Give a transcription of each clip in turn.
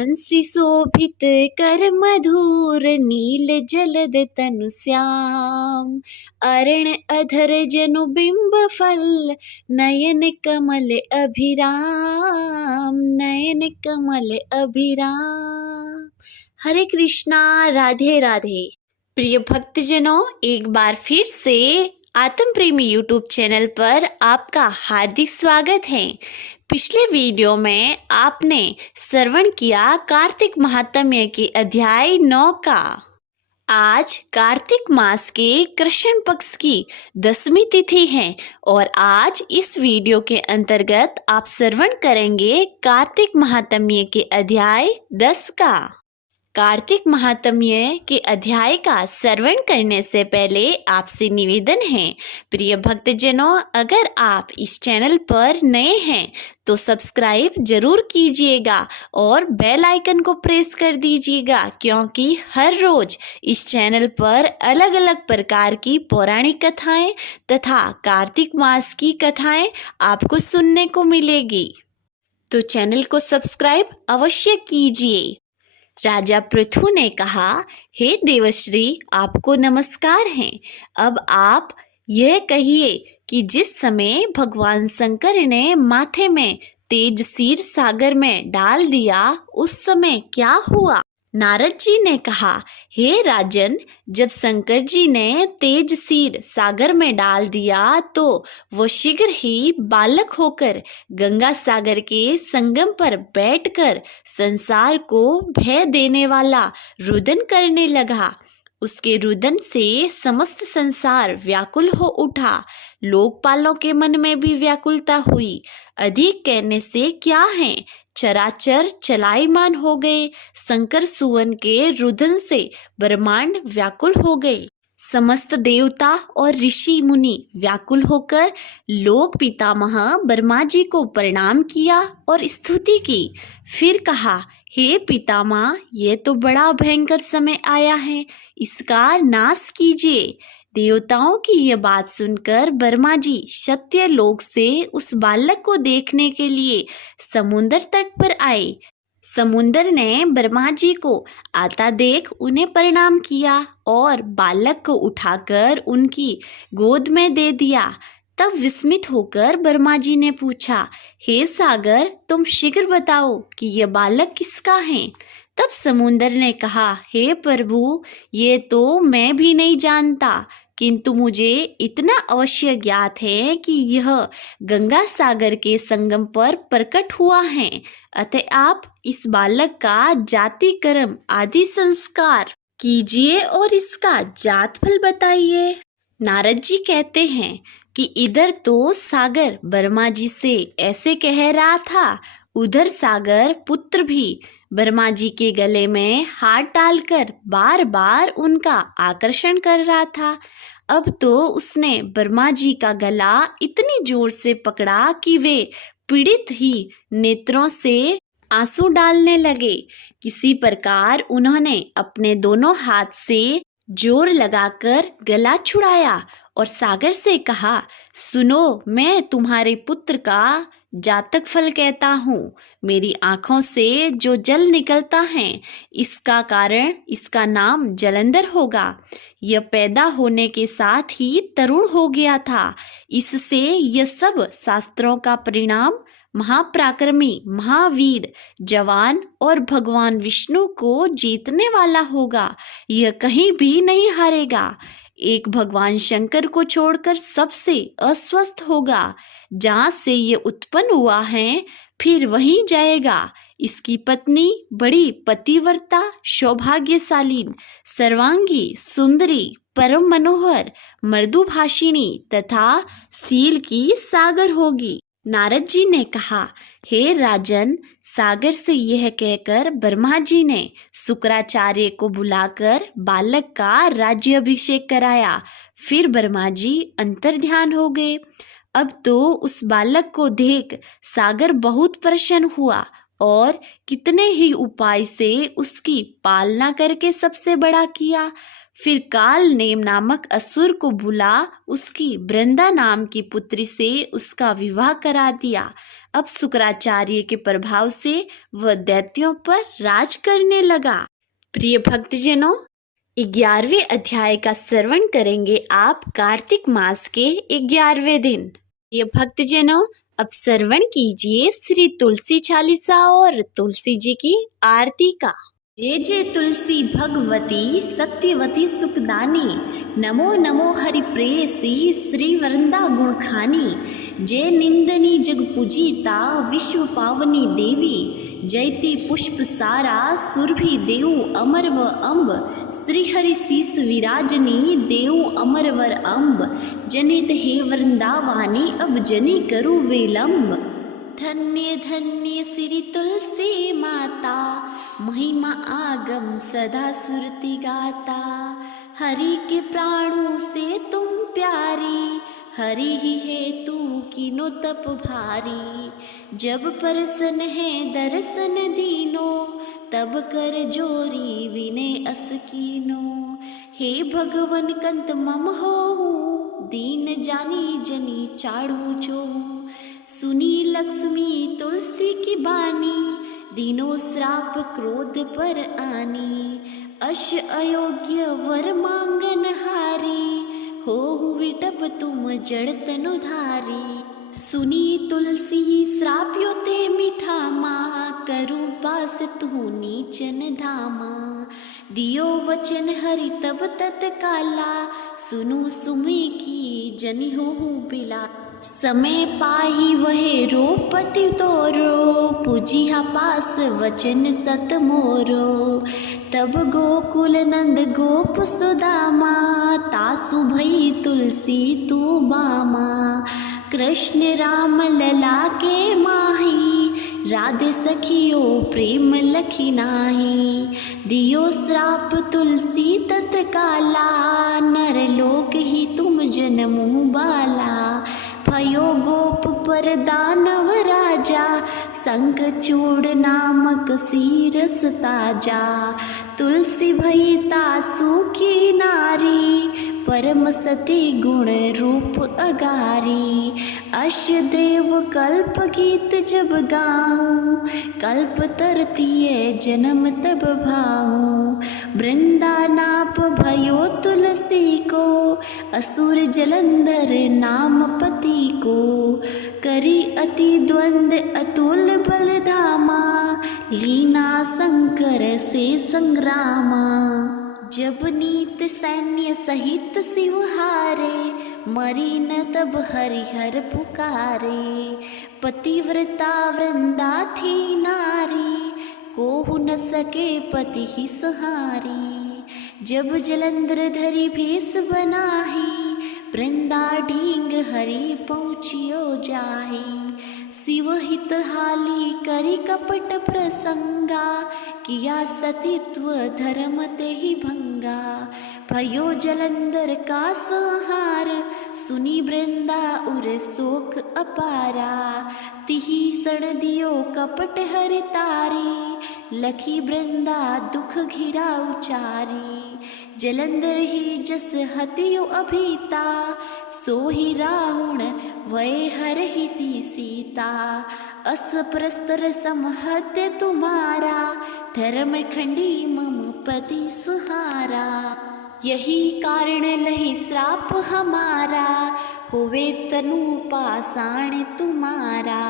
हंसी शोभित कर मधुर नील जलद तनु श्याम। अरण अधर जनु बिंब फल नयन कमल अभिराम। नयन कमल अभिराम। हरे कृष्णा, राधे राधे। प्रिय भक्तजनों, एक बार फिर से आत्म प्रेमी यूट्यूब चैनल पर आपका हार्दिक स्वागत है। पिछले वीडियो में आपने श्रवण किया कार्तिक महात्म्य के अध्याय 9 का। आज कार्तिक मास के कृष्ण पक्ष की 10वीं तिथि है और आज इस वीडियो के अंतर्गत आप श्रवण करेंगे कार्तिक महात्म्य के अध्याय 10 का। कार्तिक महात्म्य के अध्याय का श्रवण करने से पहले आपसे निवेदन है, प्रिय भक्तजनों, अगर आप इस चैनल पर नए हैं तो सब्सक्राइब जरूर कीजिएगा और बेल आइकन को प्रेस कर दीजिएगा, क्योंकि हर रोज इस चैनल पर अलग अलग प्रकार की पौराणिक कथाएं तथा कार्तिक मास की कथाएं आपको सुनने को मिलेगी। तो चैनल को सब्सक्राइब अवश्य कीजिए। राजा पृथु ने कहा, हे देवश्री, आपको नमस्कार है। अब आप यह कहिए कि जिस समय भगवान शंकर ने माथे में तेज सिर सागर में डाल दिया उस समय क्या हुआ? नारद जी ने कहा, हे राजन, जब शंकर जी ने तेज सिर सागर में डाल दिया तो वो शीघ्र ही बालक होकर गंगा सागर के संगम पर बैठकर संसार को भय देने वाला रुदन करने लगा। उसके रुदन से समस्त संसार व्याकुल हो उठा। लोकपालों के मन में भी व्याकुलता हुई। अधिक कहने से क्या है, चराचर चलायमान हो गए। शंकर सुवन के रुदन से ब्रह्मांड व्याकुल हो गए। समस्त देवता और ऋषि मुनि व्याकुल होकर लोक पितामह ब्रह्मा जी को प्रणाम किया और स्तुति की। फिर कहा, हे पितामह, ये तो बड़ा भयंकर समय आया है, इसका नाश कीजिए। देवताओं की यह बात सुनकर ब्रह्मा जी सत्य लोक से उस बालक को देखने के लिए समुद्र तट पर आए। समुद्र ने ब्रह्मा जी को आता देख उन्हें प्रणाम किया और बालक को उठाकर उनकी गोद में दे दिया। तब विस्मित होकर ब्रह्मा जी ने पूछा, हे सागर, तुम शीघ्र बताओ कि यह बालक किसका है? तब समुद्र ने कहा, हे प्रभु, ये तो मैं भी नहीं जानता, किंतु मुझे इतना अवश्य ज्ञात है कि यह गंगा सागर के संगम पर प्रकट हुआ है। अतः आप इस बालक का जाति कर्म आदि संस्कार कीजिए और इसका जात फल बताइए। नारद जी कहते हैं कि इधर तो सागर ब्रह्मा जी से ऐसे कह रहा था, उधर सागर पुत्र भी ब्रह्मा जी के गले में हाथ डालकर बार बार उनका आकर्षण कर रहा था। अब तो उसने ब्रह्मा जी का गला इतनी जोर से पकड़ा कि वे पीड़ित ही नेत्रों से आंसू डालने लगे। किसी प्रकार उन्होंने अपने दोनों हाथ से जोर लगाकर गला छुड़ाया और सागर से कहा, सुनो, मैं तुम्हारे पुत्र का जातक फल कहता हूँ। मेरी आंखों से जो जल निकलता है, इसका कारण इसका नाम जलंधर होगा। यह पैदा होने के साथ ही तरुण हो गया था। इससे यह सब शास्त्रों का परिणाम महापराक्रमी, महावीर, जवान और भगवान विष्णु को जीतने वाला होगा। यह कहीं भी नहीं हारेगा। एक भगवान शंकर को छोड़कर सबसे अस्वस्थ होगा। जहाँ से ये उत्पन्न हुआ है फिर वहीं जाएगा। इसकी पत्नी बड़ी पतिव्रता, सौभाग्यशालीन, सर्वांगी, सुंदरी, परम मनोहर, मृदुभाषिणी तथा शील की सागर होगी। नारद जी ने कहा, हे राजन, सागर से यह कहकर ब्रह्मा जी ने शुक्राचार्य को बुलाकर बालक का राज्य अभिषेक कराया। फिर ब्रह्मा जी अंतर्ध्यान हो गए। अब तो उस बालक को देख सागर बहुत प्रसन्न हुआ और कितने ही उपाय से उसकी पालना करके सबसे बड़ा किया। फिर काल नेम नामक असुर को बुला उसकी वृंदा नाम की पुत्री से उसका विवाह करा दिया। अब शुक्राचार्य के प्रभाव से वह दैत्यों पर राज करने लगा। प्रिय भक्तजनों, 11वें अध्याय का श्रवण करेंगे आप कार्तिक मास के 11वें दिन। प्रिय भक्तजनों, अब श्रवण कीजिए श्री तुलसी चालीसा और तुलसी जी की आरती का। जय जय तुलसी भगवती सत्यवती सुखदानी, नमो नमो हरि प्रेयसी श्री वृंदा गुणखानी। जय निंदनी जग पूजिता विश्व पावनी देवी, जयति पुष्प सारा सुरभि देव अमर व अम्ब। श्री हरि शीस विराजनी देव अमर वर अम्ब, जनित हे वृंदावानी अब जनी करु विलंब। धन्य धन्य श्री तुलसी माता, महिमा आगम सदा सुरति गाता। हरि के प्राणों से तुम प्यारी, हरि ही हेतु कीनो तप भारी। जब परसन है दर्शन दीनो, तब कर जोरी विनय अस कीनो। हे भगवन कंत मम होहु, दीन जानी जनी चाड़ू जो। सुनी लक्ष्मी तुलसी की बानी, दीनो श्राप क्रोध पर आनी। अश अयोग्य वर मांगन हारी, हो विटप तुम जड़ तनु धारी। सुनी तुलसी श्राप्यो ते मीठा माँ, करूँ पास तू नीचन धामा। दियो वचन हरि तब तत्काला, सुनु सुमी की जनि हो बिला। समय पाही वहे रोपति तोरो, पूजिहा पास वचन सत मोरो। तब गोकुल नंद गोप सुदामा, तासु भई तुलसी तू बामा। कृष्ण राम लला के माही, राधे सखियो प्रेम लखी नाही। दियो श्राप तुलसी तत्काला, नर लोक ही तुम जन्मु बाला। भयो गोप पर दानव राजा, शंखचूड़ नामक सीरस ताजा। तुलसी भई तासु की नारी, परम सती गुण रूप अगारी। अश्य देव कल्प गीत जब गाऊं, कल्प तरतीय जन्म तब भाऊं। वृंदा नाप भयो तुलसी को, असुर जलंधर नाम पति को। करी अति द्वंद अतुल बल धामा, लीना शंकर से संग्रामा। जब नीत सैन्य सहित शिव हारे, मरी न तब हरिहर पुकारे। पतिव्रता वृंदा थी नारी, कोहु न सके पति ही सहारी। जब जलंधर धरी भेष बनाही, वृंदा ढींग हरि पहुँचियो जाही। शिव हित हाली करी कपट प्रसंगा, किया सतीत्व धर्म ते ही भंगा। भयो जलंधर का संहार, सुनी वृंदा उर शोक अपारा। तिही सण दियो कपट हरि तारी, लखी वृंदा दुख घिरा उचारी। जलंधर ही जस हतियो अभीता, सोही रावण वै हरहिति सीता। अस परस्तर समहत्य तुम्हारा, धर्म खंडी मम पति सुहारा। यही कारण लही श्राप हमारा, होवे तनु पाषाण तुम्हारा।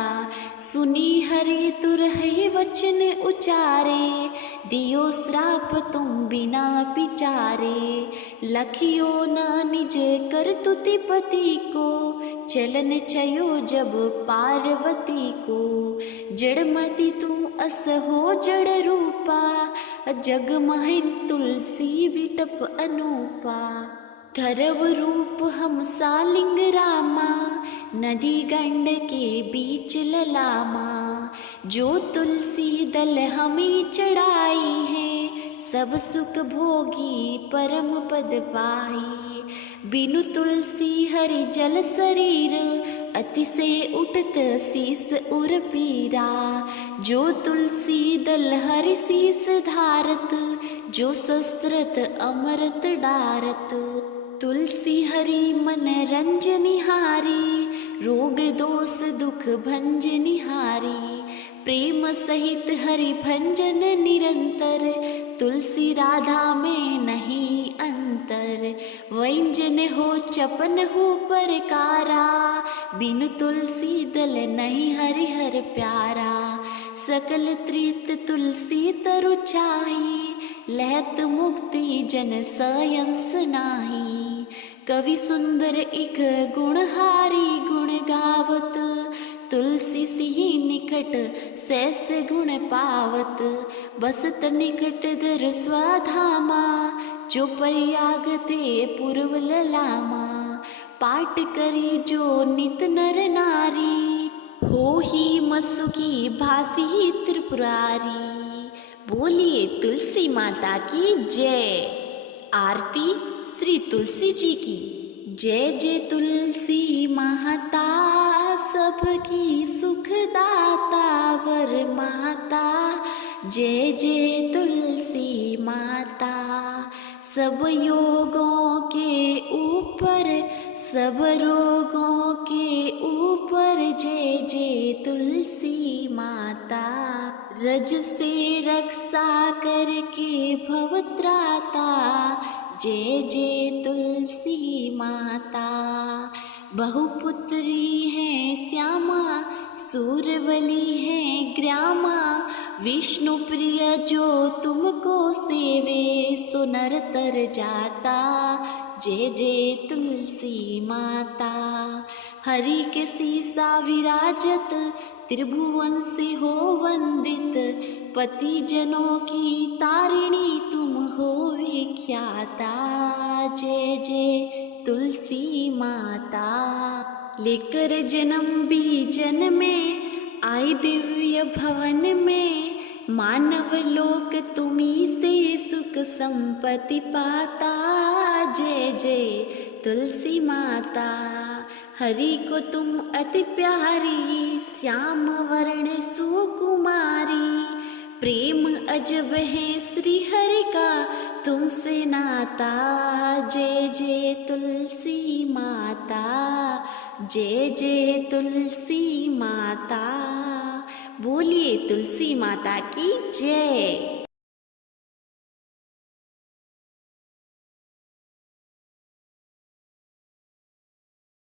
सुनी हरि तुर है वचन उचारे, दियो श्राप तुम बिना विचारे। लखियो न निज कर तुति पति को, चलन चयो जब पार्वती को। जड़मति तू अस हो जड़ रूपा, जग महिन तुलसी विटप अनूपा। धरव रूप हम सालिंग रामा, नदी गंड के बीच ललामा। जो तुलसी दल हमें चढ़ाई है, सब सुख भोगी परम पद पाई। बिनु तुलसी हरि जल शरीर, अतिशय उठत शीस उर पीरा। जो तुलसी दल हरि शीस धारत, जो शस्त्रत अमृत डारत। तुलसी हरि मन रंजनिहारी, रोग दोष दुख भंजनिहारी। प्रेम सहित हरि भंजन निरंतर, तुलसी राधा में नहीं अंतर। व्यंजन हो चपन हो परकारा, बिनु तुलसी दल नहीं हरिहर प्यारा। सकल त्रित तुलसी तरु चाही, लहत मुक्ति जन सयंस नाही। कवि सुंदर इक गुणहारी गुण गावत, तुलसी सिहि निकट सैस गुण पावत। बसत निकट दर स्वधामा, जो प्रयाग ते पूर्व ललामा। पाठ करी जो नित नर नारी, हो ही मसुकी भासी त्रिपुरारी। बोलिए तुलसी माता की जय। आरती श्री तुलसी जी की। जय जय तुलसी माता, सबकी सुखदाता वर माता। जय जय तुलसी माता, सब योगों के ऊपर, सब रोगों के ऊपर। जय जय तुलसी माता, रज से रक्षा करके भवत्राता। जय जय तुलसी माता, बहुपुत्री है श्यामा, सूरवली है ग्रामा। विष्णु प्रिय जो तुमको सेवे, सो नर तर जाता। जय जय तुलसी माता, हरि के सीसा विराजत, त्रिभुवन से हो वंदित। पति जनों की तारिणी तुम हो विख्याता। जय जय तुलसी माता, लेकर जन्म बीजन में आई दिव्य भवन में। मानव लोक तुम्ही से सुख संपत्ति पाता। जय जय तुलसी माता, हरि को तुम अति प्यारी, श्याम वर्ण सुकुमारी। प्रेम अजब है श्री हरि का तुमसे नाता। जय जय तुलसी माता, जय जय तुलसी माता। बोलिए तुलसी माता की जय।